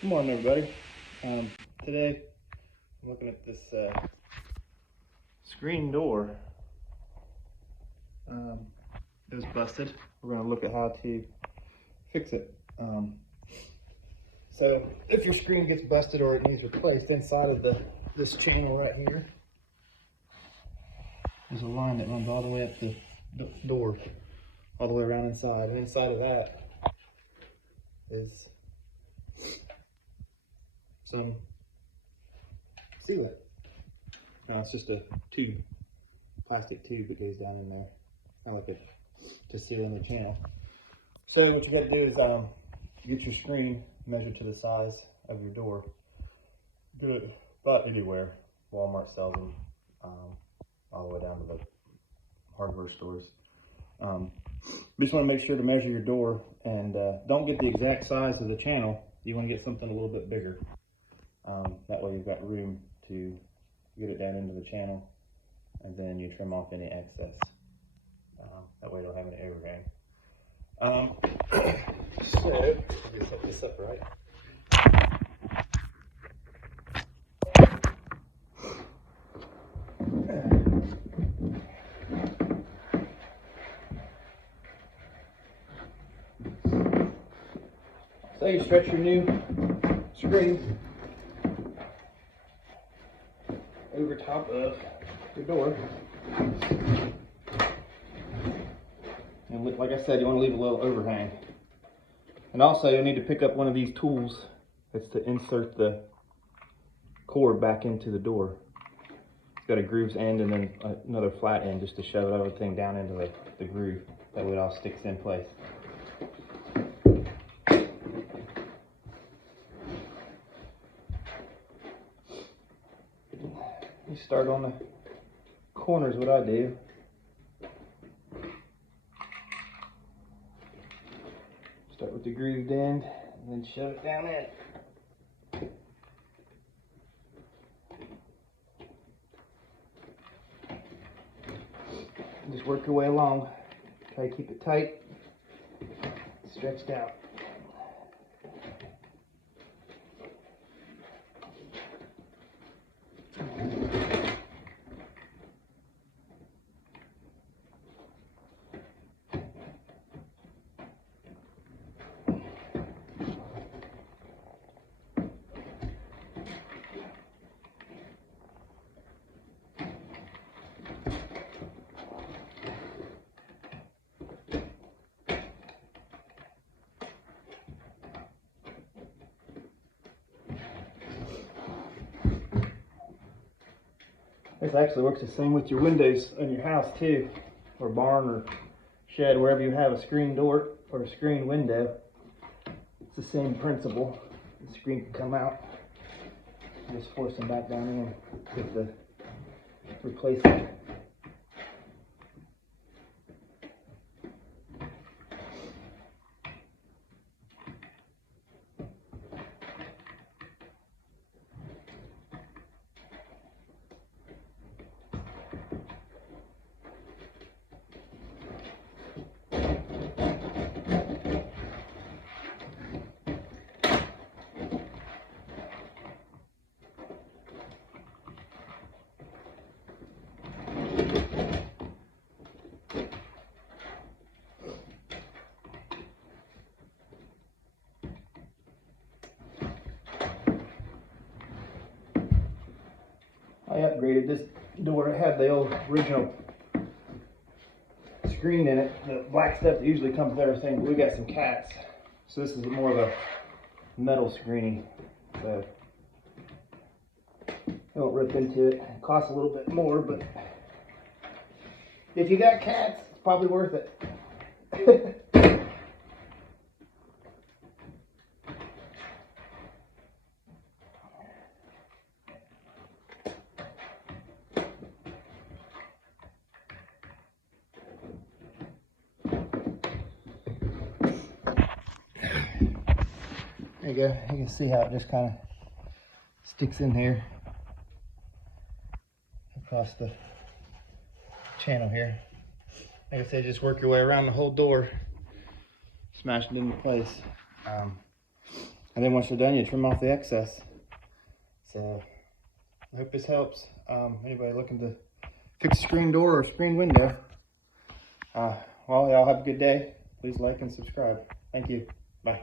Good morning, everybody. Today I'm looking at this screen door. It was busted. We're going to look at how to fix it. So if your screen gets busted or it needs replaced, inside of this channel right here, there's a line that runs all the way up the door, all the way around inside. And inside of that is some sealant. Now it's just a tube, plastic tube that goes down in there, kind of like to seal in the channel. So what you got to do is get your screen measured to the size of your door. Do it about anywhere. Walmart sells them, all the way down to the hardware stores. You just want to make sure to measure your door, and don't get the exact size of the channel. You want to get something a little bit bigger. That way you've got room to get it down into the channel, and then you trim off any excess. That way you don't have any overhang. So, let me set this up right. So you stretch your new screen over top of your door. And like I said, you want to leave a little overhang. And also you'll need to pick up one of these tools. It's to insert the cord back into the door. It's got a grooves end and then another flat end just to shove everything down into the groove. That way it all sticks in place. You start on the corners, what I do. Start with the grooved end and then shove it down in. And just work your way along. Try to keep it tight, stretched out. This actually works the same with your windows in your house too, or barn or shed, wherever you have a screen door or a screen window. It's the same principle. The screen can come out. You just force them back down in with the replacement. I upgraded this door. It had the old original screen in it, the black stuff that usually comes with everything, but we got some cats. So this is more of a metal screening. So it won't rip into it. It costs a little bit more, but if you got cats, it's probably worth it. There you go. You can see how it just kind of sticks in here across the channel here. Like I said, just work your way around the whole door, smash it into place. And And then once you're done, you trim off the excess. So I hope this helps. Anybody looking to fix a screen door or screen window. Well, y'all have a good day. Please like and subscribe. Thank you. Bye.